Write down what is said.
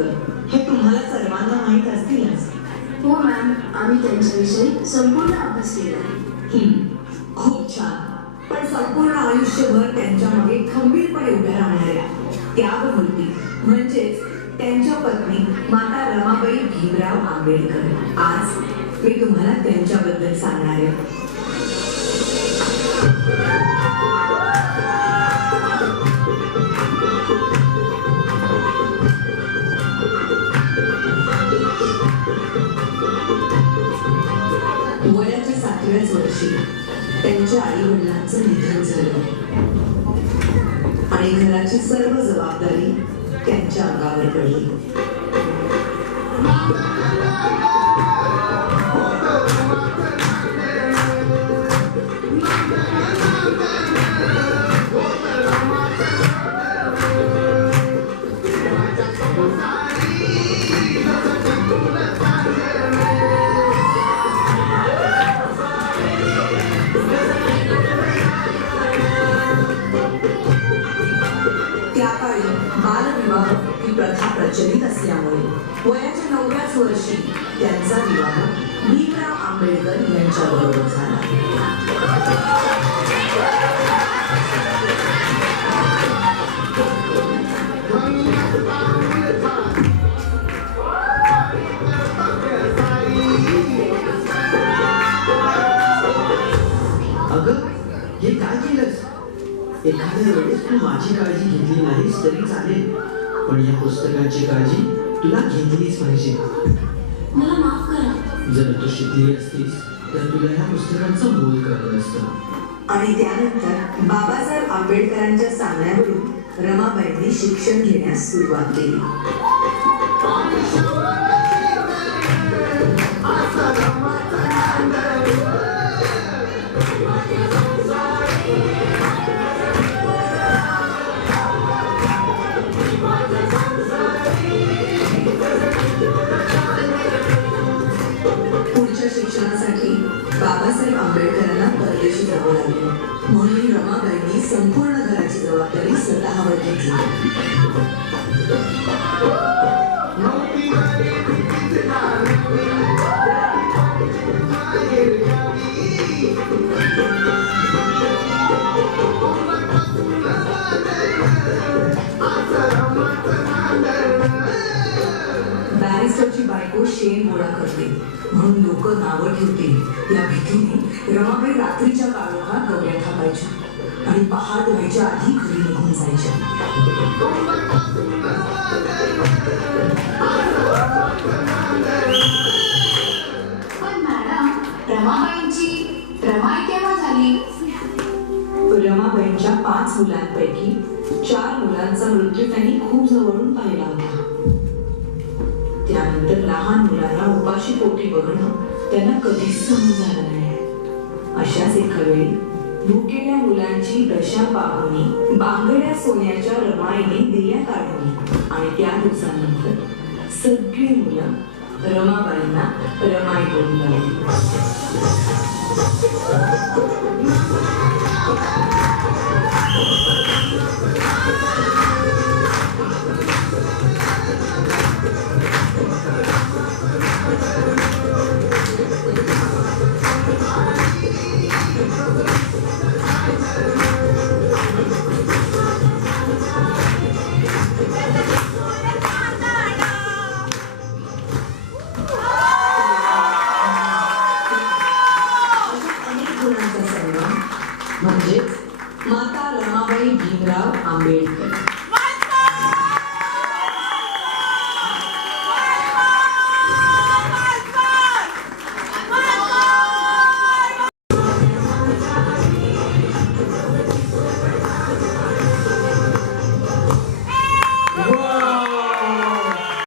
आंबेडकर हे तुम्हाला सर्वांना माहीत असतीलच. हो मॅम, आम्ही त्यांच्याविषयी संपूर्ण अभ्यास केला आहे. खूप छान. पण संपूर्ण आयुष्यभर त्यांच्या मागे खंबीरपणे उभ्या राहणाऱ्या त्यागमूर्ती म्हणजेच त्यांच्या पत्नी माता रमाबाई भीमराव आंबेडकर आज मी तुम्हाला त्यांच्याबद्दल सांगणार आहे. वयाच्या 7व्याच वर्षी त्यांच्या आई वडिलांचं निधन झालं आणि घराची सर्व जबाबदारी त्यांच्या अंगावर पडली. बालविवाह ही प्रथा प्रचलित असल्यामुळे वयाच्या 9व्याच वर्षी त्यांचा विवाह भीमराव आंबेडकर यांच्याबरोबर झाला. अगं, हे काय केलंस? एखाद्या वेळेस तू माझी काळजी घेतली नाहीस तरी चालेल, पण या पुस्तकाची काळजी तुला घेतलीच पाहिजे. मला माफ करा. जर तू शिकली असतीस तर तुला या पुस्तकाचं मोल कळलं असतं. आणि त्यानंतर बाबासाहेब आंबेडकरांच्या सांगण्यावरून रमाबाईंनी शिक्षण घेण्यास सुरुवात केली. पुढच्या शिक्षणासाठी बाबासाहेब आंबेडकरांना परदेशी जावं लागलं, म्हणून रमाबाईंनी संपूर्ण घराची जबाबदारी स्वतःवर घेतली. बॅरिस्टरची बायको शेण गोळा करते म्हणून लोक नावं ठेवतील या भीतीने रमाबाई रात्रीच्या काळोखात गवऱ्या थापायच्या आणि पहाट व्हायच्या आधी घरी निघून जायच्या. पण मॅडम, रमाबाईंची रमाई केव्हा झाली? रमाबाईंच्या 5 मुलांपैकी 4 मुलांचा मृत्यू त्यांनी खूप जवळून पाहिला होता. त्यानंतर लहान मुलांना उपाशी पोटी बघणं त्यांना कधीच सहन झालं नाही. अशाच एका वेळी भुकेल्या मुलांची दशा पाहुणी बांगड्या सोन्याच्या रमाईने दिल्या काढली आणि त्या दिवसानंतर सगळी मुलं रमाबाईंना रमाई बोलू लागली. म्हणजेच माता रमाबाई भीमराव आंबेडकर.